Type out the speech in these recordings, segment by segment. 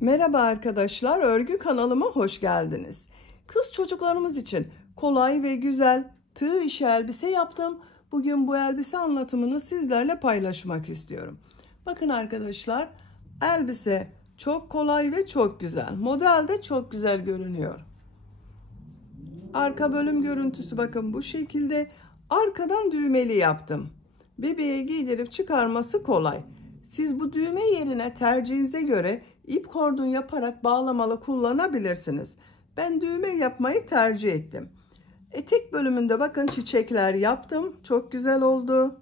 Merhaba arkadaşlar, örgü kanalıma hoş geldiniz. Kız çocuklarımız için kolay ve güzel tığ işi elbise yaptım. Bugün bu elbise anlatımını sizlerle paylaşmak istiyorum. Bakın arkadaşlar, elbise çok kolay ve çok güzel. Model de çok güzel görünüyor. Arka bölüm görüntüsü bakın bu şekilde. Arkadan düğmeli yaptım. Bebeğe giydirip çıkarması kolay. Siz bu düğme yerine tercihinize göre ip kordon yaparak bağlamalı kullanabilirsiniz. Ben düğme yapmayı tercih ettim. Etek bölümünde bakın çiçekler yaptım. Çok güzel oldu.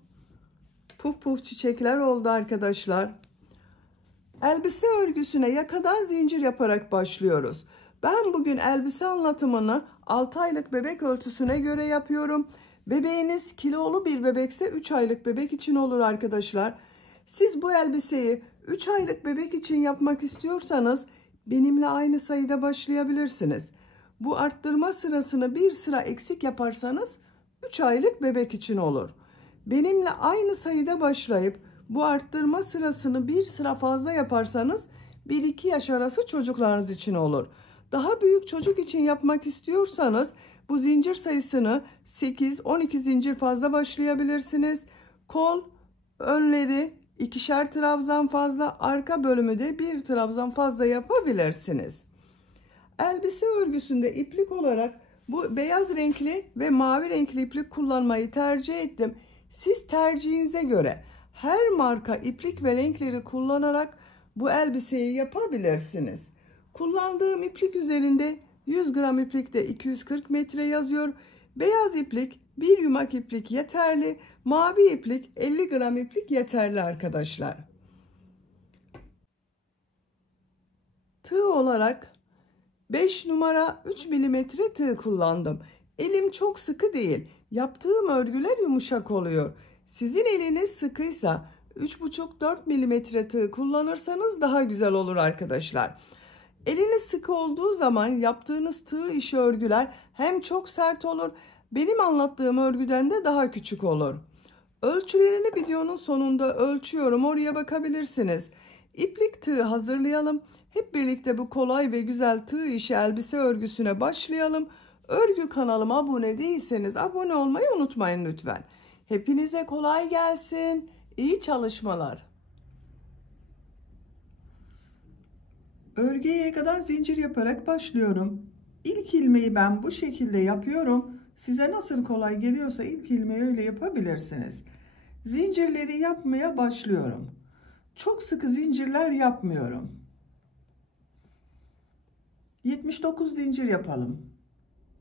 Puf puf çiçekler oldu arkadaşlar. Elbise örgüsüne yakadan zincir yaparak başlıyoruz. Ben bugün elbise anlatımını 6 aylık bebek ölçüsüne göre yapıyorum. Bebeğiniz kilolu bir bebekse 3 aylık bebek için olur arkadaşlar. Siz bu elbiseyi 3 aylık bebek için yapmak istiyorsanız benimle aynı sayıda başlayabilirsiniz. Bu arttırma sırasını bir sıra eksik yaparsanız 3 aylık bebek için olur. Benimle aynı sayıda başlayıp bu arttırma sırasını bir sıra fazla yaparsanız 1-2 yaş arası çocuklarınız için olur. Daha büyük çocuk için yapmak istiyorsanız bu zincir sayısını 8-12 zincir fazla başlayabilirsiniz. Kol önleri 2'şer trabzan fazla, arka bölümü de 1 trabzan fazla yapabilirsiniz. Elbise örgüsünde iplik olarak bu beyaz renkli ve mavi renkli iplik kullanmayı tercih ettim. Siz tercihinize göre her marka iplik ve renkleri kullanarak bu elbiseyi yapabilirsiniz. Kullandığım iplik üzerinde 100 gram iplikte 240 metre yazıyor. Beyaz iplik, bir yumak iplik yeterli. Mavi iplik 50 gram iplik yeterli arkadaşlar. Tığ olarak 5 numara 3 milimetre tığ kullandım. Elim çok sıkı değil. Yaptığım örgüler yumuşak oluyor. Sizin eliniz sıkıysa 3,5-4 milimetre tığ kullanırsanız daha güzel olur arkadaşlar. Eliniz sıkı olduğu zaman yaptığınız tığ işi örgüler hem çok sert olur, benim anlattığım örgüden de daha küçük olur. Ölçülerini videonun sonunda ölçüyorum, oraya bakabilirsiniz. İplik tığ hazırlayalım. Hep birlikte bu kolay ve güzel tığ işi elbise örgüsüne başlayalım. Örgü kanalıma abone değilseniz abone olmayı unutmayın lütfen. Hepinize kolay gelsin. İyi çalışmalar. Örgüye yakadan zincir yaparak başlıyorum. İlk ilmeği ben bu şekilde yapıyorum. Size nasıl kolay geliyorsa ilk ilmeği öyle yapabilirsiniz. Zincirleri yapmaya başlıyorum. Çok sıkı zincirler yapmıyorum. 79 zincir yapalım.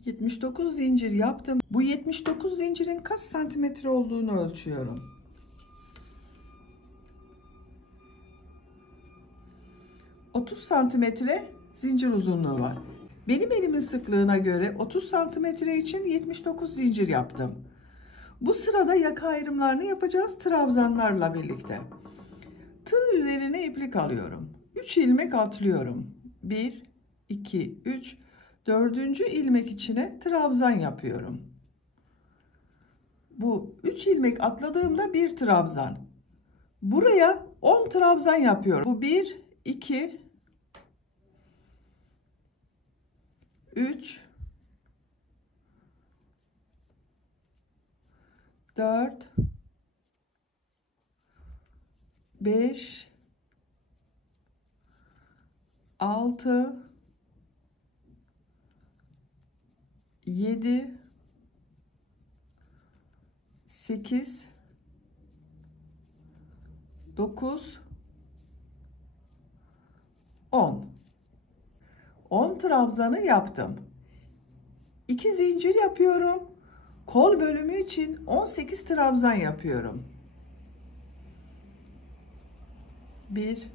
79 zincir yaptım. Bu 79 zincirin kaç santimetre olduğunu ölçüyorum. 30 santimetre zincir uzunluğu var. Benim elimin sıklığına göre 30 santimetre için 79 zincir yaptım. Bu sırada yaka ayrımlarını yapacağız trabzanlarla birlikte. Tığ üzerine iplik alıyorum. 3 ilmek atlıyorum. 1, 2, 3, 4. ilmek içine trabzan yapıyorum. Bu 3 ilmek atladığımda bir trabzan. Buraya 10 trabzan yapıyorum. Bu 1, 2, 3, 4, 5, 6, 7, 8, 9, 10. 10 trabzanı yaptım. 2 zincir yapıyorum. Kol bölümü için 18 trabzan yapıyorum. 1,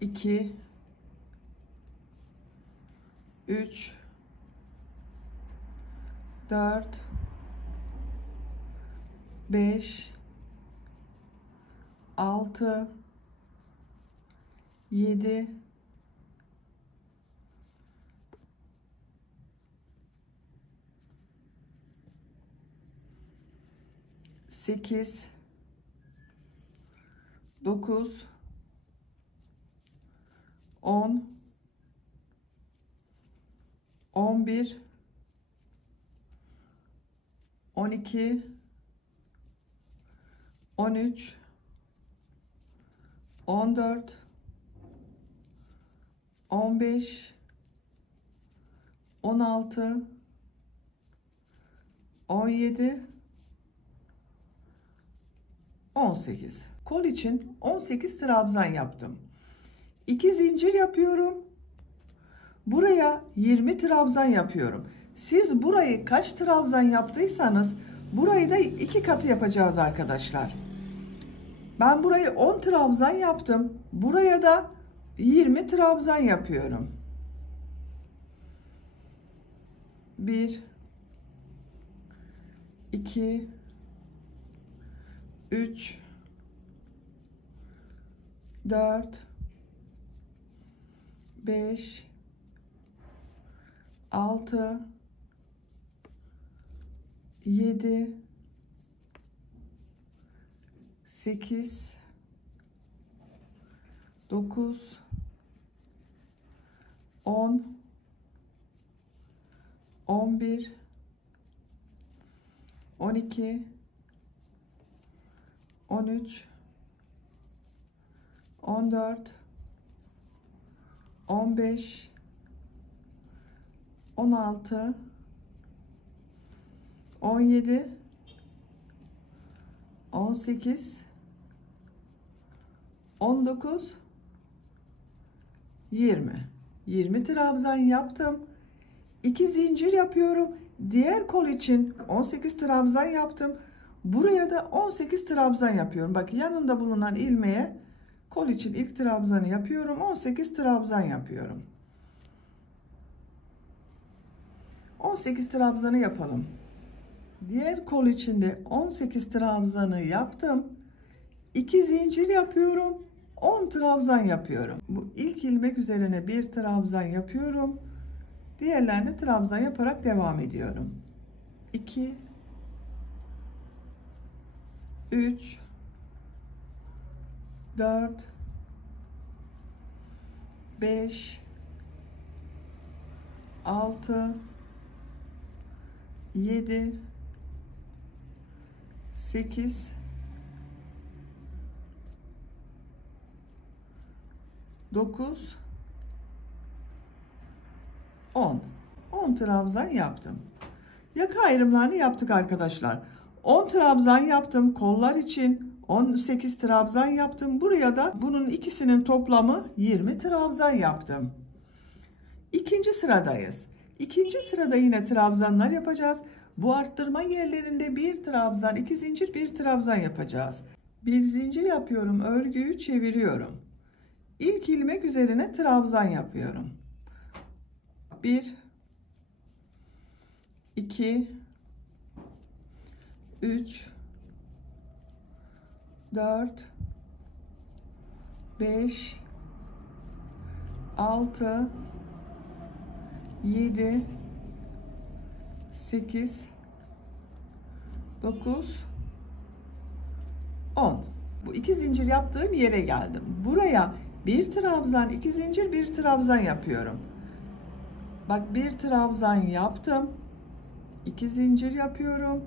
2, 3, 4, 5, 6, 7, 8, 9, 10, 11, 12, 13, 14, 15, 16, 17, 18. Kol için 18 trabzan yaptım. 2 zincir yapıyorum. Buraya 20 trabzan yapıyorum. Siz burayı kaç trabzan yaptıysanız burayı da 2 katı yapacağız arkadaşlar. Ben burayı 10 trabzan yaptım. Buraya da 20 trabzan yapıyorum. 1, 2, 3, 4, 5, 6, 7, 8, 9, 10, 11, 12, 13, 14, 15, 16, 17, 18, 19, 20. 20 trabzan yaptım. 2 zincir yapıyorum. Diğer kol için 18 trabzan yaptım. Buraya da 18 trabzan yapıyorum. Bak yanında bulunan ilmeğe kol için ilk trabzanı yapıyorum. 18 trabzan yapıyorum. 18 trabzanı yapalım. Diğer kol içinde 18 trabzanı yaptım. 2 zincir yapıyorum. 10 trabzan yapıyorum. Bu ilk ilmek üzerine bir trabzan yapıyorum. Diğerlerine trabzan yaparak devam ediyorum. 2, 3, 4, 5, 6, 7, 8, 9, 10. 10 trabzan yaptım. Yaka ayrımlarını yaptık arkadaşlar. 10 trabzan yaptım. Kollar için 18 trabzan yaptım. Buraya da bunun ikisinin toplamı 20 trabzan yaptım. İkinci sıradayız. İkinci sırada yine trabzanlar yapacağız. Bu arttırma yerlerinde bir trabzan, 2 zincir, bir trabzan yapacağız. Bir zincir yapıyorum. Örgüyü çeviriyorum. İlk ilmek üzerine trabzan yapıyorum. 1, 2, 3, 4, 5, 6, 7, 8, 9, 10. Bu 2 zincir yaptığım yere geldim. Buraya bir trabzan, 2 zincir, bir trabzan yapıyorum. Bak bir trabzan yaptım. 2 zincir yapıyorum.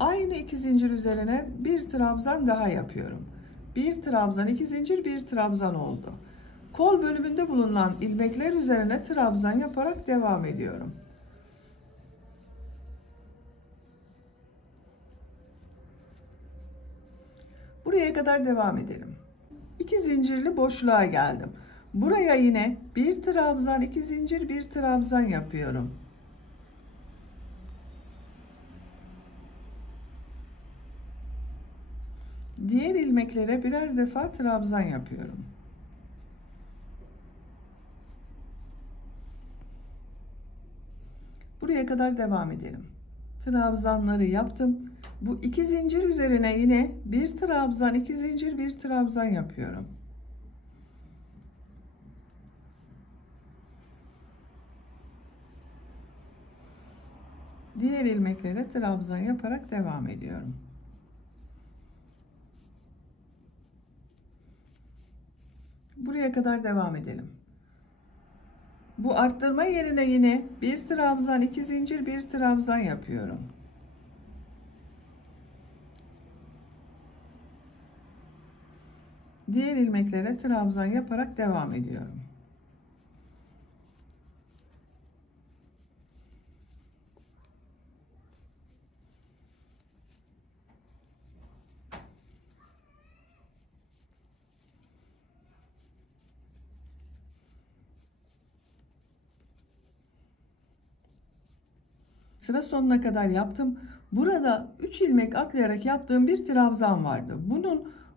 Aynı 2 zincir üzerine bir trabzan daha yapıyorum. Bir trabzan, 2 zincir, bir trabzan oldu. Kol bölümünde bulunan ilmekler üzerine trabzan yaparak devam ediyorum. Buraya kadar devam edelim. 2 zincirli boşluğa geldim. Buraya yine bir trabzan, 2 zincir, bir trabzan yapıyorum. Diğer ilmeklere birer defa trabzan yapıyorum. Buraya kadar devam edelim. Trabzanları yaptım. Bu 2 zincir üzerine yine bir trabzan, 2 zincir, bir trabzan yapıyorum. Diğer ilmeklere trabzan yaparak devam ediyorum. Buraya kadar devam edelim. Bu arttırma yerine yine bir trabzan, 2 zincir, bir trabzan yapıyorum. Diğer ilmeklere trabzan yaparak devam ediyorum. Sıra sonuna kadar yaptım. Burada 3 ilmek atlayarak yaptığım bir trabzan vardı.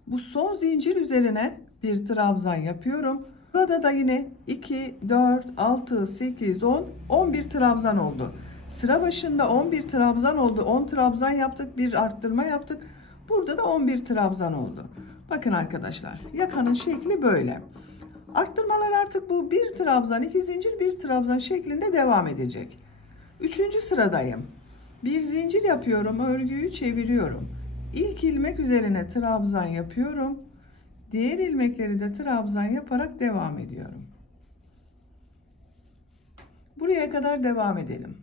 Bu son zincir üzerine bir trabzan yapıyorum. Burada da yine 2, 4, 6, 8, 10, 11 trabzan oldu. Sıra başında 11 trabzan oldu. 10 trabzan yaptık, bir arttırma yaptık. Burada da 11 trabzan oldu. Bakın arkadaşlar, yakanın şekli böyle. Arttırmalar artık bu bir trabzan, 2 zincir, bir trabzan şeklinde devam edecek. Üçüncü sıradayım. Bir zincir yapıyorum, örgüyü çeviriyorum. İlk ilmek üzerine trabzan yapıyorum. Diğer ilmekleri de trabzan yaparak devam ediyorum. Buraya kadar devam edelim.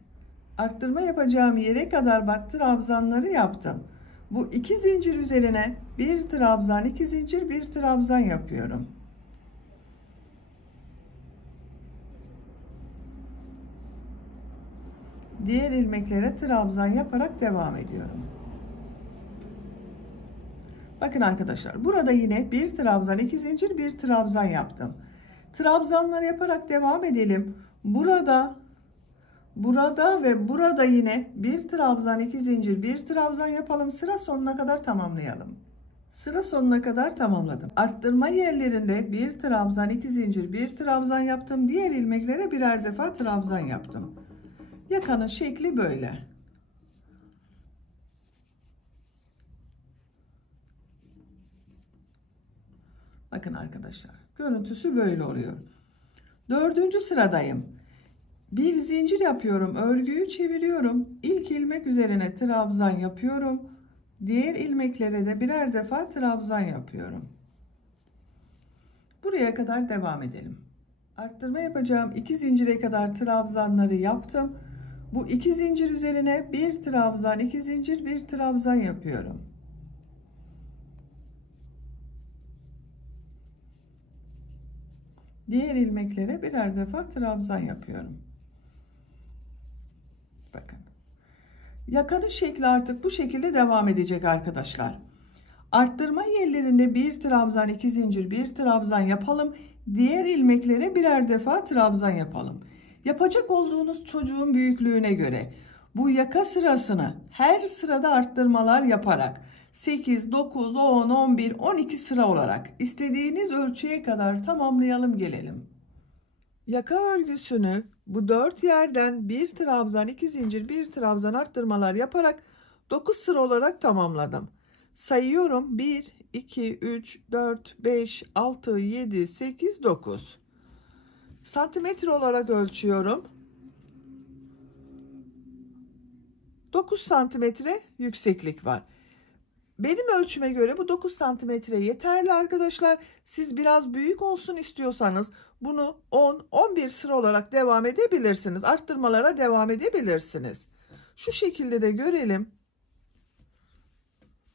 Arttırma yapacağım yere kadar bak trabzanları yaptım. Bu iki zincir üzerine bir trabzan, 2 zincir, bir trabzan yapıyorum. Diğer ilmeklere trabzan yaparak devam ediyorum. Bakın arkadaşlar, burada yine bir trabzan, 2 zincir, bir trabzan yaptım. Trabzanlar yaparak devam edelim. Burada ve burada yine bir trabzan, 2 zincir, bir trabzan yapalım. Sıra sonuna kadar tamamlayalım. Sıra sonuna kadar tamamladım. Arttırma yerlerinde bir trabzan, 2 zincir, bir trabzan yaptım. Diğer ilmeklere birer defa trabzan yaptım. Yakanın şekli böyle. Bakın arkadaşlar, görüntüsü böyle oluyor. Dördüncü sıradayım. Bir zincir yapıyorum, örgüyü çeviriyorum. İlk ilmek üzerine trabzan yapıyorum. Diğer ilmeklere de birer defa trabzan yapıyorum. Buraya kadar devam edelim. Arttırma yapacağım 2 zincire kadar trabzanları yaptım. Bu 2 zincir üzerine bir trabzan, 2 zincir, bir trabzan yapıyorum. Diğer ilmeklere birer defa trabzan yapıyorum. Bakın. Yakanın şekli artık bu şekilde devam edecek arkadaşlar. Arttırma yerlerinde bir trabzan, 2 zincir, bir trabzan yapalım. Diğer ilmeklere birer defa trabzan yapalım. Yapacak olduğunuz çocuğun büyüklüğüne göre bu yaka sırasını her sırada arttırmalar yaparak 8, 9, 10, 11, 12 sıra olarak istediğiniz ölçüye kadar tamamlayalım gelelim. Yaka örgüsünü bu 4 yerden bir trabzan, 2 zincir, bir trabzan arttırmalar yaparak 9 sıra olarak tamamladım. Sayıyorum: 1, 2, 3, 4, 5, 6, 7, 8, 9. Santimetre olarak ölçüyorum. 9 santimetre yükseklik var. Benim ölçüme göre bu 9 santimetre yeterli arkadaşlar. Siz biraz büyük olsun istiyorsanız bunu 10-11 sıra olarak devam edebilirsiniz. Arttırmalara devam edebilirsiniz. Şu şekilde de görelim.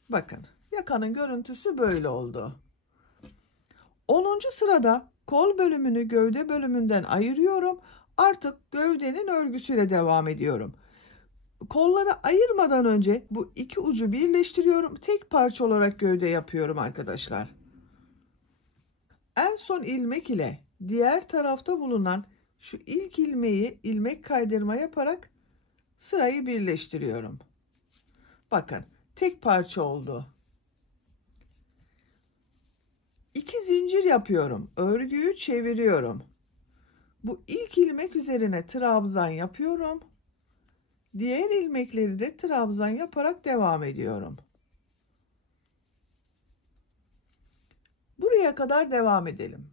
Bakın, yakanın görüntüsü böyle oldu. 10. sırada kol bölümünü gövde bölümünden ayırıyorum. Artık gövdenin örgüsüyle devam ediyorum. Kolları ayırmadan önce bu iki ucu birleştiriyorum. Tek parça olarak gövde yapıyorum arkadaşlar. En son ilmek ile diğer tarafta bulunan şu ilk ilmeği ilmek kaydırma yaparak sırayı birleştiriyorum. Bakın, tek parça oldu. 2 zincir yapıyorum. Örgüyü çeviriyorum. Bu ilk ilmek üzerine trabzan yapıyorum. Diğer ilmekleri de trabzan yaparak devam ediyorum. Buraya kadar devam edelim.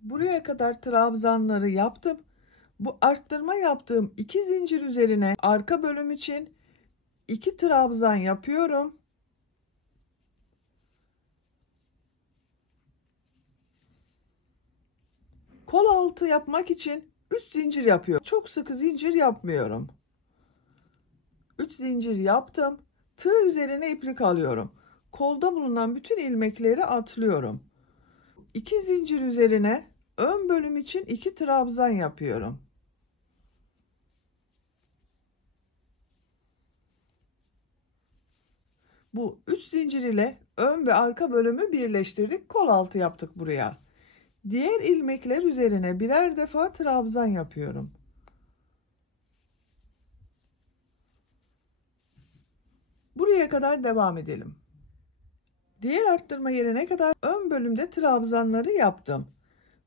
Buraya kadar trabzanları yaptım. Bu arttırma yaptığım 2 zincir üzerine arka bölüm için 2 trabzan yapıyorum. Kol altı yapmak için 3 3 zincir yapıyorum. Çok sıkı zincir yapmıyorum. 3 zincir yaptım. Tığ üzerine iplik alıyorum. Kolda bulunan bütün ilmekleri atlıyorum. 2 zincir üzerine ön bölüm için 2 trabzan yapıyorum. Bu 3 zincir ile ön ve arka bölümü birleştirdik. Kol altı yaptık buraya. Diğer ilmekler üzerine birer defa trabzan yapıyorum. Buraya kadar devam edelim. Diğer arttırma yerine kadar ön bölümde trabzanları yaptım.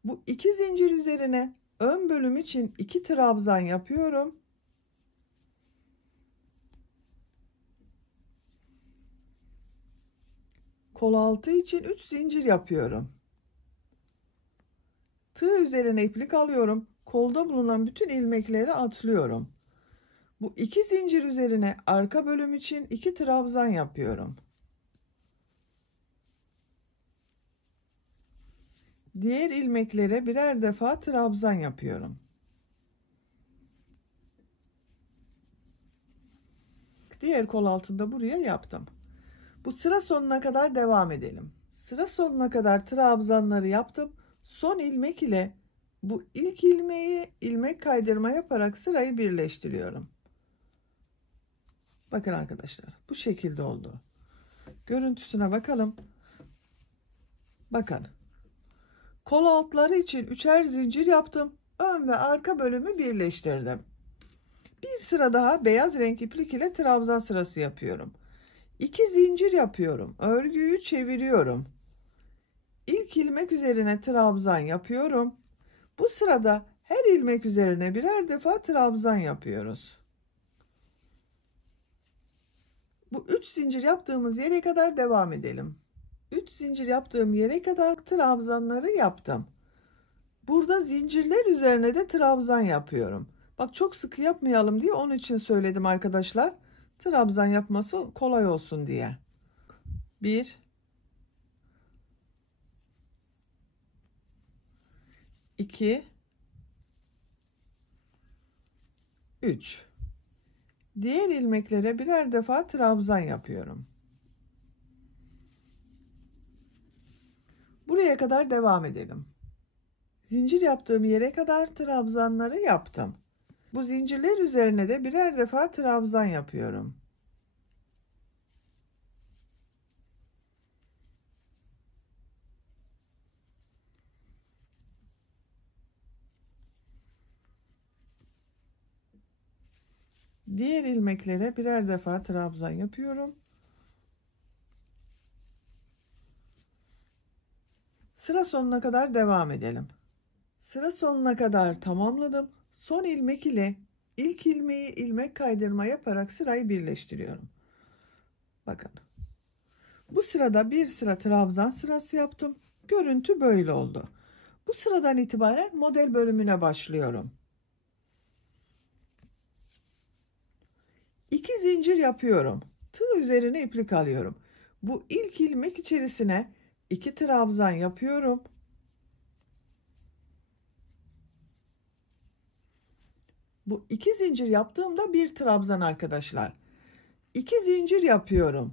Bu 2 zincir üzerine ön bölüm için 2 trabzan yapıyorum. Kol altı için 3 zincir yapıyorum. Tığ üzerine iplik alıyorum. Kolda bulunan bütün ilmekleri atlıyorum. Bu 2 zincir üzerine arka bölüm için 2 trabzan yapıyorum. Diğer ilmeklere birer defa trabzan yapıyorum. Diğer kol altında buraya yaptım. Bu sıra sonuna kadar devam edelim. Sıra sonuna kadar trabzanları yaptım. Son ilmek ile bu ilk ilmeği ilmek kaydırma yaparak sırayı birleştiriyorum. Bakın arkadaşlar, bu şekilde oldu. Görüntüsüne bakalım. Bakın. Kol altları için 3'er zincir yaptım. Ön ve arka bölümü birleştirdim. Bir sıra daha beyaz renk iplik ile trabzan sırası yapıyorum. 2 zincir yapıyorum. Örgüyü çeviriyorum. İlk ilmek üzerine trabzan yapıyorum. Bu sırada her ilmek üzerine birer defa trabzan yapıyoruz. Bu 3 zincir yaptığımız yere kadar devam edelim. 3 zincir yaptığım yere kadar trabzanları yaptım. Burada zincirler üzerine de trabzan yapıyorum. Bak, çok sıkı yapmayalım diye onun için söyledim arkadaşlar. Trabzan yapması kolay olsun diye. 1 2 3. Diğer ilmeklere birer defa trabzan yapıyorum. Buraya kadar devam edelim. Zincir yaptığım yere kadar trabzanları yaptım. Bu zincirler üzerine de birer defa trabzan yapıyorum. Diğer ilmeklere birer defa trabzan yapıyorum. Sıra sonuna kadar devam edelim. Sıra sonuna kadar tamamladım. Son ilmek ile ilk ilmeği ilmek kaydırma yaparak sırayı birleştiriyorum. Bakın. Bu sırada bir sıra trabzan sırası yaptım. Görüntü böyle oldu. Bu sıradan itibaren model bölümüne başlıyorum. 2 zincir yapıyorum. Tığ üzerine iplik alıyorum. Bu ilk ilmek içerisine 2 trabzan yapıyorum. Bu 2 zincir yaptığımda bir trabzan arkadaşlar. 2 zincir yapıyorum.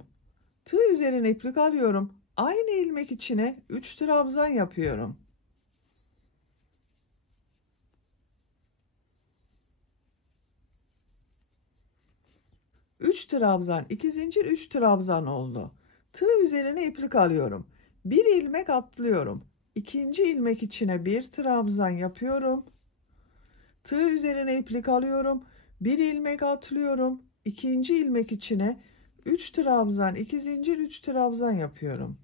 Tığ üzerine iplik alıyorum. Aynı ilmek içine 3 trabzan yapıyorum. Üç trabzan, 2 zincir, 3 trabzan oldu. Tığ üzerine iplik alıyorum. Bir ilmek atlıyorum. İkinci ilmek içine bir trabzan yapıyorum. Tığ üzerine iplik alıyorum. Bir ilmek atlıyorum. İkinci ilmek içine 3 trabzan, 2 zincir, 3 trabzan yapıyorum.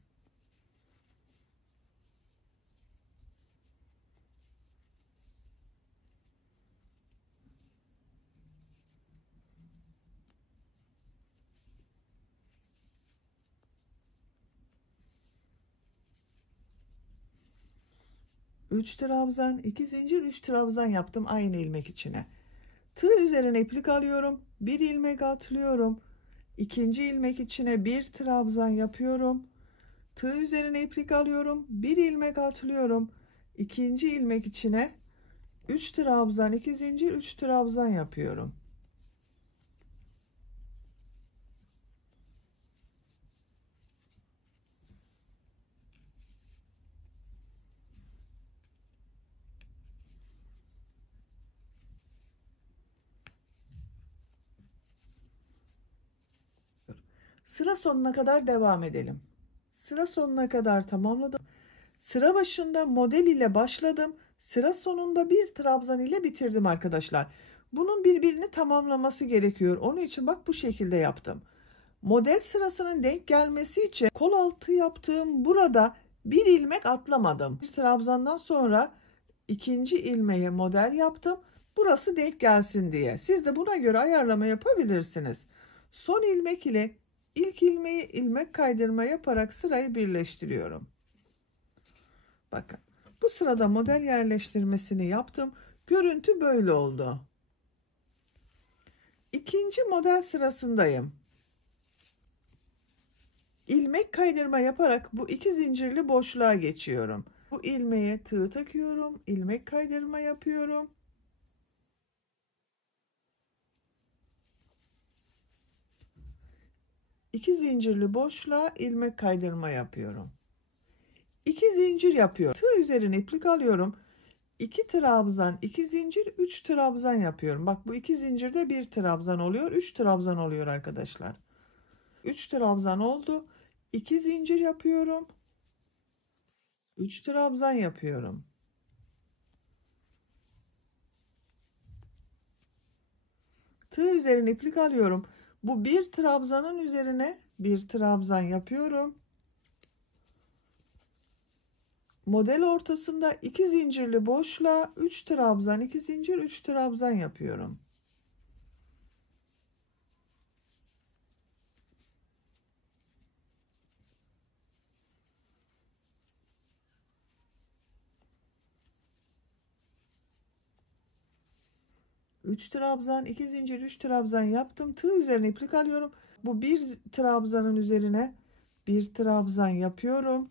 Üç trabzan, 2 zincir, 3 trabzan yaptım aynı ilmek içine. Tığ üzerine iplik alıyorum. Bir ilmek atlıyorum. İkinci ilmek içine bir trabzan yapıyorum. Tığ üzerine iplik alıyorum. Bir ilmek atlıyorum. İkinci ilmek içine 3 trabzan, 2 zincir, 3 trabzan yapıyorum. Sıra sonuna kadar devam edelim. Sıra sonuna kadar tamamladım. Sıra başında model ile başladım. Sıra sonunda bir trabzan ile bitirdim arkadaşlar. Bunun birbirini tamamlaması gerekiyor. Onun için bak bu şekilde yaptım. Model sırasının denk gelmesi için kol altı yaptığım burada bir ilmek atlamadım. Bir trabzandan sonra ikinci ilmeğe model yaptım. Burası denk gelsin diye. Siz de buna göre ayarlama yapabilirsiniz. Son ilmek ile ilk ilmeği ilmek kaydırma yaparak sırayı birleştiriyorum. Bakın bu sırada model yerleştirmesini yaptım. Görüntü böyle oldu. İkinci model sırasındayım. İlmek kaydırma yaparak bu iki zincirli boşluğa geçiyorum. Bu ilmeğe tığ takıyorum. İlmek kaydırma yapıyorum. İki zincirli boşluğa ilmek kaydırma yapıyorum. 2 zincir yapıyorum. Tığ üzerine iplik alıyorum. 2 trabzan, 2 zincir, 3 trabzan yapıyorum. Bak bu 2 zincirde 1 trabzan oluyor. 3 trabzan oluyor arkadaşlar. 3 trabzan oldu. 2 zincir yapıyorum. 3 trabzan yapıyorum. Tığ üzerine iplik alıyorum. Bu 1 trabzanın üzerine 1 trabzan yapıyorum. Model ortasında 2 zincirli boşluğa 3 trabzan, 2 zincir, 3 trabzan yapıyorum. Üç trabzan, 2 zincir, 3 trabzan yaptım. Tığ üzerine iplik alıyorum. Bu bir trabzanın üzerine bir trabzan yapıyorum.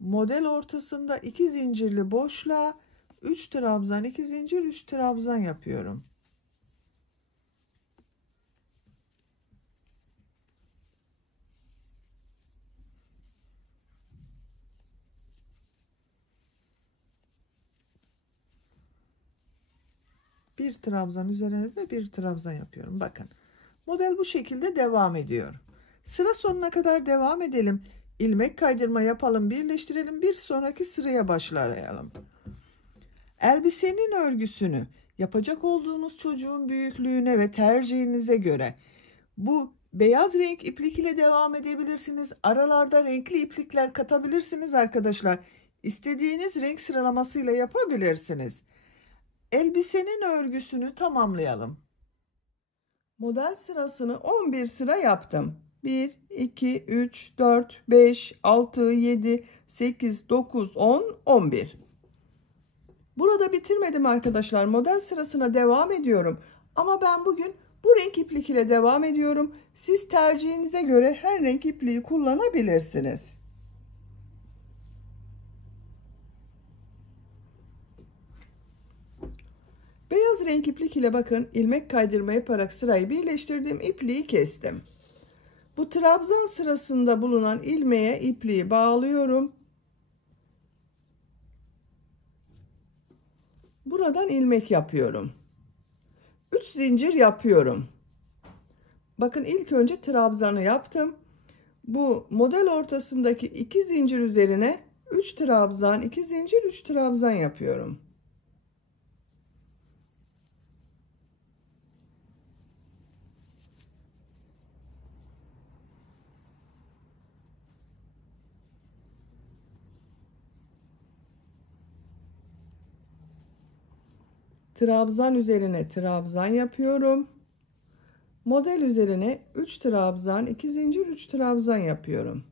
Model ortasında 2 zincirli boşluğa 3 trabzan, 2 zincir, 3 trabzan yapıyorum. Bir trabzan üzerine de bir trabzan yapıyorum. Bakın. Model bu şekilde devam ediyor. Sıra sonuna kadar devam edelim. İlmek kaydırma yapalım, birleştirelim. Bir sonraki sıraya başlayalım. Elbisenin örgüsünü yapacak olduğunuz çocuğun büyüklüğüne ve tercihinize göre bu beyaz renk iplik ile devam edebilirsiniz. Aralarda renkli iplikler katabilirsiniz arkadaşlar. İstediğiniz renk sıralamasıyla yapabilirsiniz. Elbisenin örgüsünü tamamlayalım. Model sırasını 11 sıra yaptım. 1, 2, 3, 4, 5, 6, 7, 8, 9, 10, 11. Burada bitirmedim arkadaşlar. Model sırasına devam ediyorum. Ama ben bugün bu renk iplik ile devam ediyorum. Siz tercihinize göre her renk ipliği kullanabilirsiniz. Beyaz renk iplik ile bakın ilmek kaydırma yaparak sırayı birleştirdim. İpliği kestim. Bu trabzan sırasında bulunan ilmeğe ipliği bağlıyorum. Buradan ilmek yapıyorum. 3 zincir yapıyorum. Bakın ilk önce trabzanı yaptım. Bu model ortasındaki 2 zincir üzerine 3 trabzan, 2 zincir, 3 trabzan yapıyorum. Trabzan üzerine trabzan yapıyorum. Model üzerine 3 trabzan, 2 zincir, 3 trabzan yapıyorum.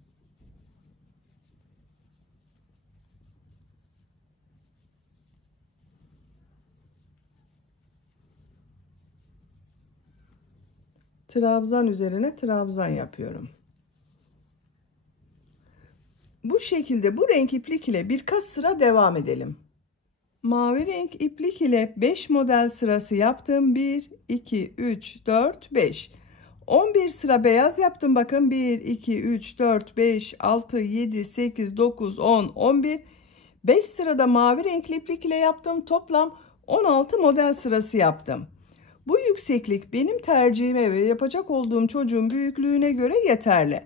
Trabzan üzerine trabzan yapıyorum. Bu şekilde bu renk iplik ile birkaç sıra devam edelim. Mavi renk iplik ile 5 model sırası yaptım. 1, 2, 3, 4, 5. 11 sıra beyaz yaptım. Bakın 1, 2, 3, 4, 5, 6, 7, 8, 9, 10, 11. 5 sırada mavi renkli iplik ile yaptım. Toplam 16 model sırası yaptım. Bu yükseklik benim tercihime ve yapacak olduğum çocuğun büyüklüğüne göre yeterli.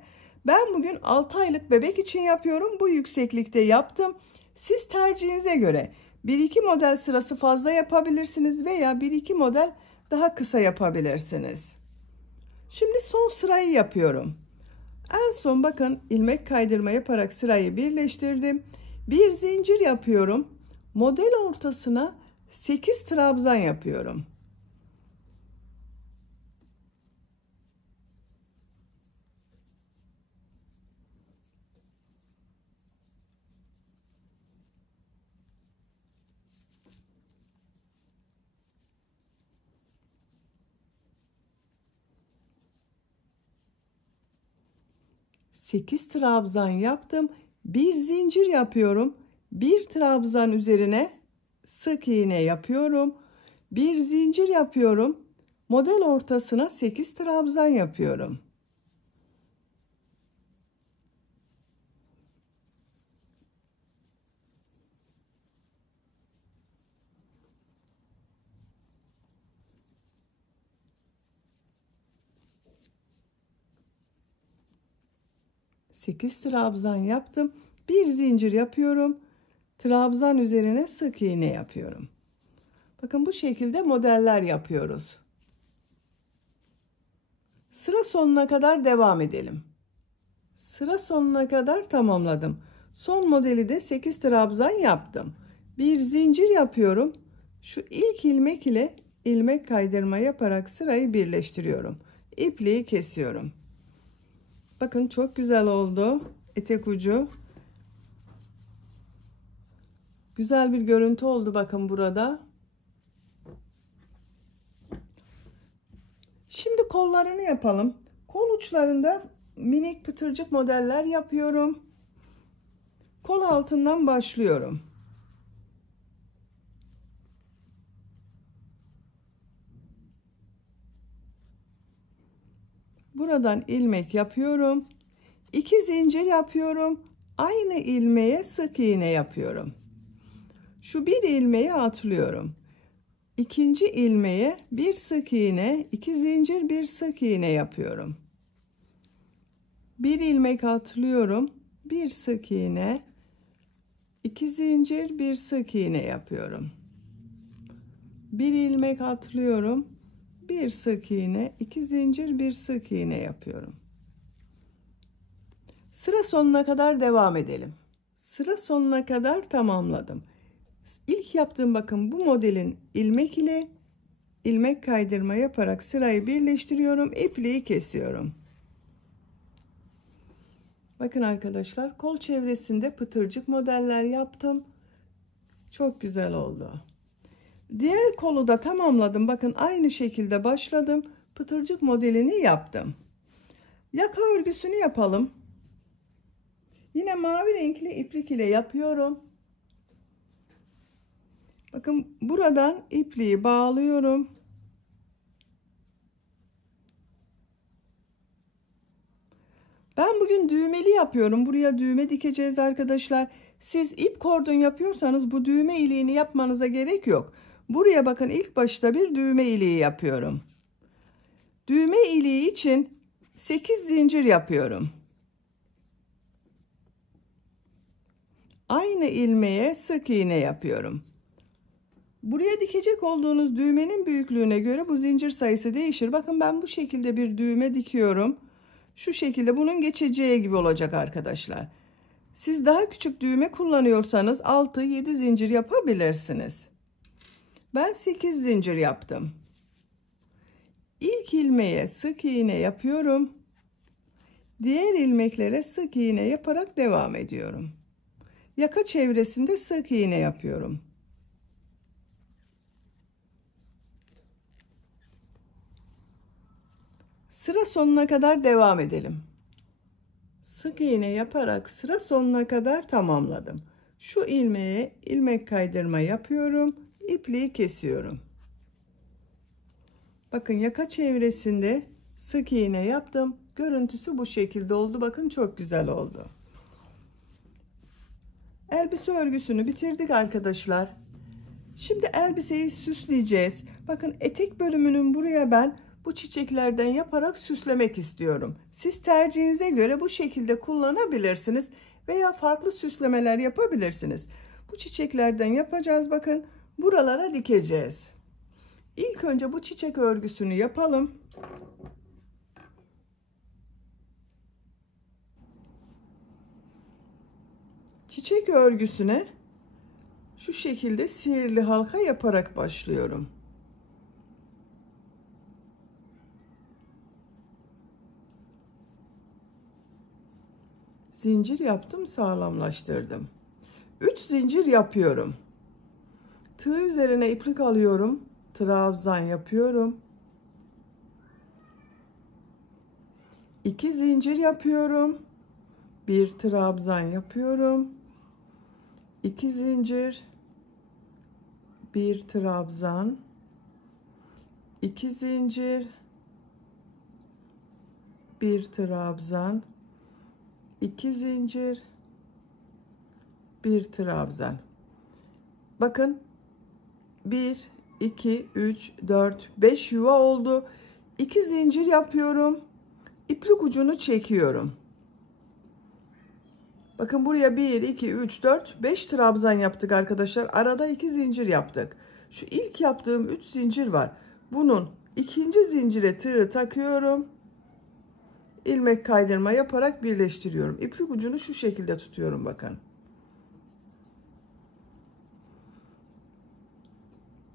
Ben bugün 6 aylık bebek için yapıyorum. Bu yükseklikte yaptım. Siz tercihinize göre 1-2 model sırası fazla yapabilirsiniz veya 1-2 model daha kısa yapabilirsiniz. Şimdi son sırayı yapıyorum. En son bakın ilmek kaydırma yaparak sırayı birleştirdim. Bir zincir yapıyorum. Model ortasına 8 trabzan yapıyorum. Sekiz trabzan yaptım. Bir zincir yapıyorum. Bir trabzan üzerine sık iğne yapıyorum. Bir zincir yapıyorum. Model ortasına 8 trabzan yapıyorum. Sekiz trabzan yaptım. Bir zincir yapıyorum. Trabzan üzerine sık iğne yapıyorum. Bakın bu şekilde modeller yapıyoruz. Sıra sonuna kadar devam edelim. Sıra sonuna kadar tamamladım. Son modeli de 8 trabzan yaptım. Bir zincir yapıyorum. Şu ilk ilmek ile ilmek kaydırma yaparak sırayı birleştiriyorum. İpliği kesiyorum. Bakın çok güzel oldu. Etek ucu. Güzel bir görüntü oldu bakın burada. Şimdi kollarını yapalım. Kol uçlarında minik pıtırcık modeller yapıyorum. Kol altından başlıyorum. Buradan ilmek yapıyorum. 2 zincir yapıyorum. Aynı ilmeğe sık iğne yapıyorum. Şu bir ilmeği atlıyorum. İkinci ilmeğe bir sık iğne, 2 zincir, bir sık iğne yapıyorum. Bir ilmek atlıyorum. Bir sık iğne, 2 zincir, bir sık iğne yapıyorum. Bir ilmek atlıyorum. Bir sık iğne, 2 zincir, bir sık iğne yapıyorum. Sıra sonuna kadar devam edelim. Sıra sonuna kadar tamamladım. İlk yaptığım bakın bu modelin ilmek ile ilmek kaydırma yaparak sırayı birleştiriyorum. İpliği kesiyorum. Bakın arkadaşlar, kol çevresinde pıtırcık modeller yaptım. Çok güzel oldu. Diğer kolu da tamamladım. Bakın aynı şekilde başladım. Pıtırcık modelini yaptım. Yaka örgüsünü yapalım. Yine mavi renkli iplik ile yapıyorum. Bakın buradan ipliği bağlıyorum. Ben bugün düğmeli yapıyorum. Buraya düğme dikeceğiz arkadaşlar. Siz ip kordon yapıyorsanız bu düğme iliğini yapmanıza gerek yok. Buraya bakın ilk başta bir düğme iliği yapıyorum. Düğme iliği için 8 zincir yapıyorum. Aynı ilmeğe sık iğne yapıyorum. Buraya dikecek olduğunuz düğmenin büyüklüğüne göre bu zincir sayısı değişir. Bakın ben bu şekilde bir düğme dikiyorum. Şu şekilde bunun geçeceği gibi olacak arkadaşlar. Siz daha küçük düğme kullanıyorsanız 6-7 zincir yapabilirsiniz. Ben 8 zincir yaptım. İlk ilmeğe sık iğne yapıyorum. Diğer ilmeklere sık iğne yaparak devam ediyorum. Yaka çevresinde sık iğne yapıyorum. Sıra sonuna kadar devam edelim. Sık iğne yaparak sıra sonuna kadar tamamladım. Şu ilmeğe ilmek kaydırma yapıyorum. İpliği kesiyorum. Bakın yaka çevresinde sık iğne yaptım. Görüntüsü bu şekilde oldu. Bakın çok güzel oldu. Elbise örgüsünü bitirdik arkadaşlar. Şimdi elbiseyi süsleyeceğiz. Bakın etek bölümünün buraya ben bu çiçeklerden yaparak süslemek istiyorum. Siz tercihinize göre bu şekilde kullanabilirsiniz veya farklı süslemeler yapabilirsiniz. Bu çiçeklerden yapacağız. Bakın buralara dikeceğiz. İlk önce bu çiçek örgüsünü yapalım. Çiçek örgüsüne şu şekilde sihirli halka yaparak başlıyorum. Zincir yaptım, sağlamlaştırdım. 3 zincir yapıyorum. Tığ üzerine iplik alıyorum. Trabzan yapıyorum. 2 zincir yapıyorum. 1 trabzan yapıyorum. 2 zincir, 1 trabzan, 2 zincir, 1 trabzan, 2 zincir, 1 trabzan. Bakın 1 2 3 4 5 yuva oldu. 2 zincir yapıyorum. İplik ucunu çekiyorum. Bakın buraya 1 2 3 4 5 trabzan yaptık arkadaşlar. Arada 2 zincir yaptık. Şu ilk yaptığım 3 zincir var. Bunun ikinci zincire tığı takıyorum. İlmek kaydırma yaparak birleştiriyorum. İplik ucunu şu şekilde tutuyorum bakın.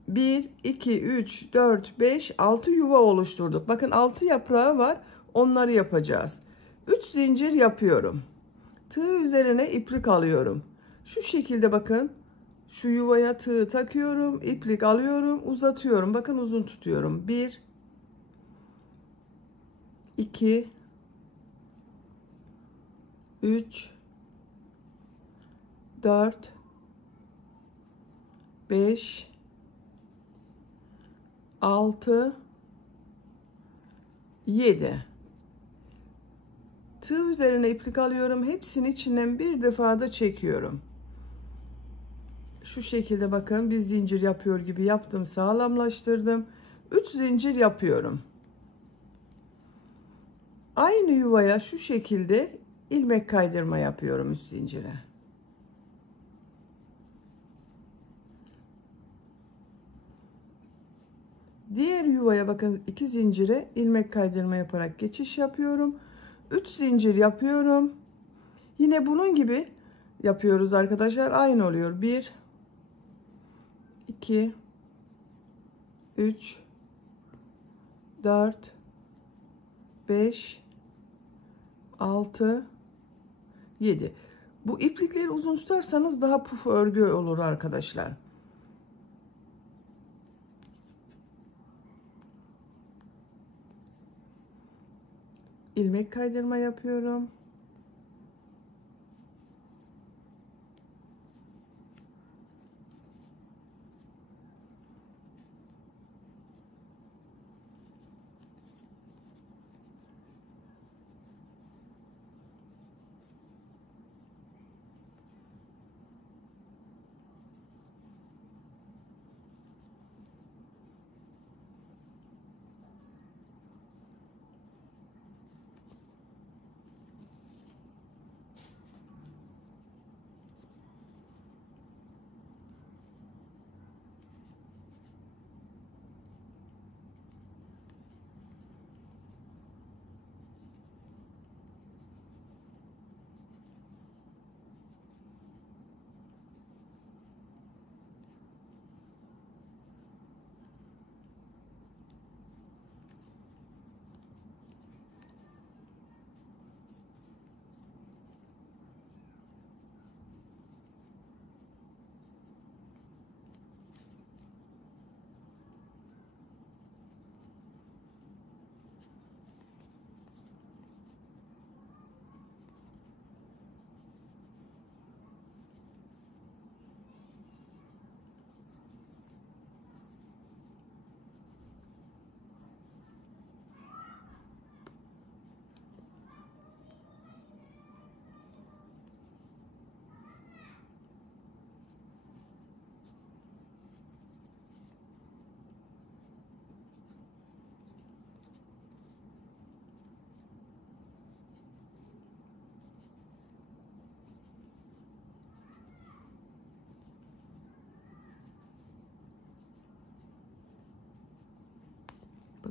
1 2 3 4 5 6 yuva oluşturduk. Bakın 6 yaprağı var. Onları yapacağız. 3 zincir yapıyorum. Tığ üzerine iplik alıyorum. Şu şekilde bakın. Şu yuvaya tığ takıyorum. İplik alıyorum. Uzatıyorum. Bakın uzun tutuyorum. 1 2 3 4 5 6 7. Tığ üzerine iplik alıyorum. Hepsini içinden bir defa da çekiyorum. Şu şekilde bakın bir zincir yapıyor gibi yaptım, sağlamlaştırdım. 3 zincir yapıyorum. Aynı yuvaya şu şekilde ilmek kaydırma yapıyorum 3 zincire. Diğer yuvaya bakın 2 zincire ilmek kaydırma yaparak geçiş yapıyorum. 3 zincir yapıyorum. Yine bunun gibi yapıyoruz arkadaşlar. Aynı oluyor. 1 2 3 4 5 6 7. Bu iplikleri uzun tutarsanız daha puf örgü olur arkadaşlar. İlmek kaydırma yapıyorum.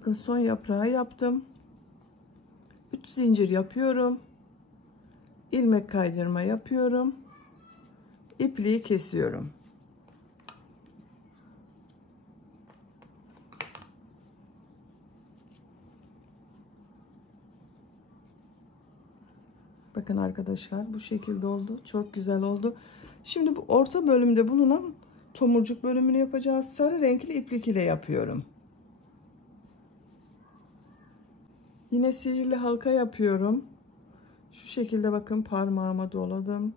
Bakın son yaprağı yaptım. 3 zincir yapıyorum. İlmek kaydırma yapıyorum. İpliği kesiyorum. Bakın arkadaşlar, bu şekilde oldu. Çok güzel oldu. Şimdi bu orta bölümde bulunan tomurcuk bölümünü yapacağız. Sarı renkli iplik ile yapıyorum. Yine sihirli halka yapıyorum. Şu şekilde bakın, parmağıma doladım.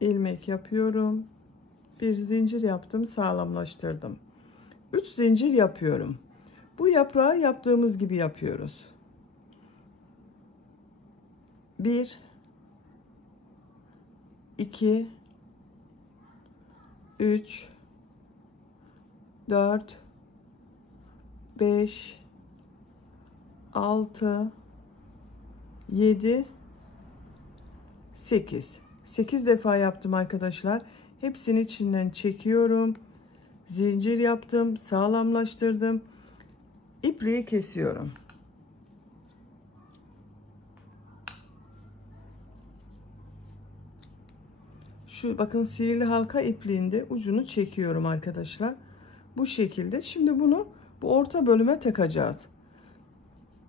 İlmek yapıyorum. Bir zincir yaptım, sağlamlaştırdım. 3 zincir yapıyorum. Bu yaprağı yaptığımız gibi yapıyoruz. 1 2 3 4 5 6 7 8 defa yaptım arkadaşlar. Hepsini içinden çekiyorum. Zincir yaptım, sağlamlaştırdım. İpliği kesiyorum. Şu bakın, sihirli halka ipliğinde ucunu çekiyorum arkadaşlar. Bu şekilde. Şimdi bunu bu orta bölüme takacağız.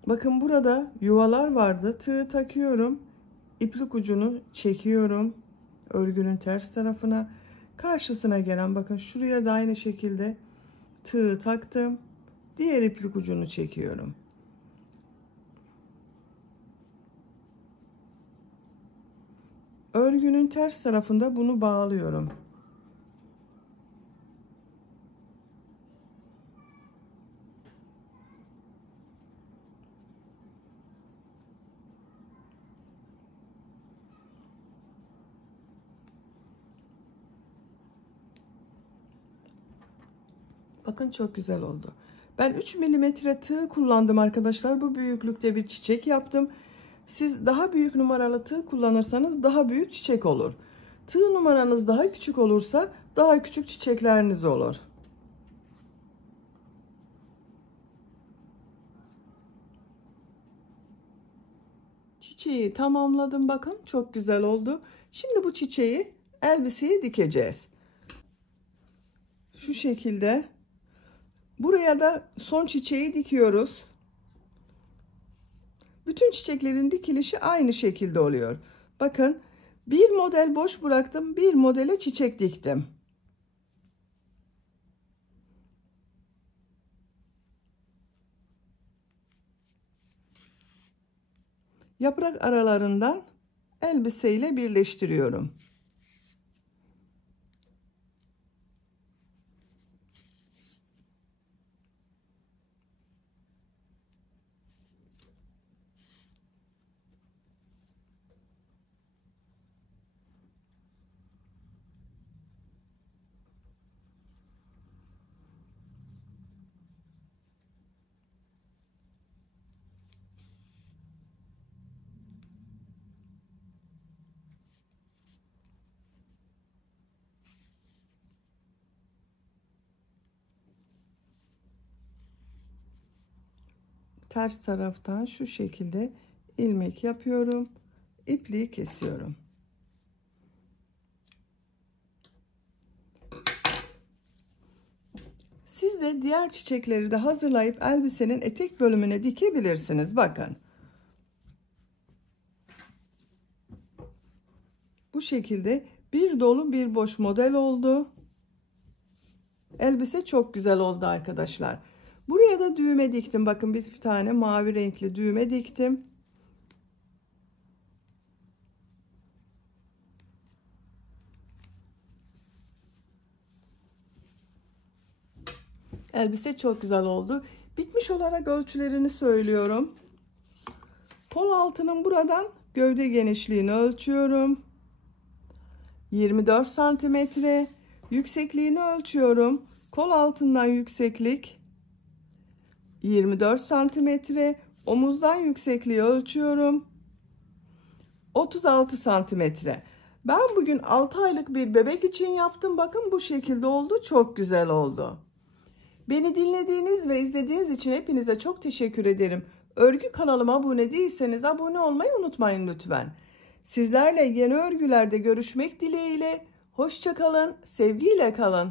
Bakın, burada yuvalar vardı. Tığ takıyorum. İplik ucunu çekiyorum. Örgünün ters tarafına. Karşısına gelen, bakın şuraya da aynı şekilde tığ taktım. Diğer iplik ucunu çekiyorum. Örgünün ters tarafında bunu bağlıyorum. Bakın, çok güzel oldu. Ben 3 milimetre tığ kullandım arkadaşlar. Bu büyüklükte bir çiçek yaptım. Siz daha büyük numaralı tığ kullanırsanız daha büyük çiçek olur. Tığ numaranız daha küçük olursa daha küçük çiçekleriniz olur. Çiçeği tamamladım. Bakın, çok güzel oldu. Şimdi bu çiçeği elbiseye dikeceğiz. Şu şekilde. Buraya da son çiçeği dikiyoruz. Bütün çiçeklerin dikilişi aynı şekilde oluyor. Bakın, bir model boş bıraktım, bir modele çiçek diktim. Yaprak aralarından elbiseyle birleştiriyorum. Ters taraftan şu şekilde ilmek yapıyorum. İpliği kesiyorum. Siz de diğer çiçekleri de hazırlayıp elbisenin etek bölümüne dikebilirsiniz. Bakın. Bu şekilde bir dolu bir boş model oldu. Elbise çok güzel oldu arkadaşlar. Buraya da düğme diktim. Bakın, bir tane mavi renkli düğme diktim. Elbise çok güzel oldu. Bitmiş olarak ölçülerini söylüyorum. Kol altının buradan gövde genişliğini ölçüyorum. 24 santimetre. Yüksekliğini ölçüyorum. Kol altından yükseklik 24 santimetre. Omuzdan yüksekliği ölçüyorum. 36 santimetre. Ben bugün 6 aylık bir bebek için yaptım. Bakın, bu şekilde oldu. Çok güzel oldu. Beni dinlediğiniz ve izlediğiniz için hepinize çok teşekkür ederim. Örgü kanalıma abone değilseniz abone olmayı unutmayın lütfen. Sizlerle yeni örgülerde görüşmek dileğiyle. Hoşça kalın, sevgiyle kalın.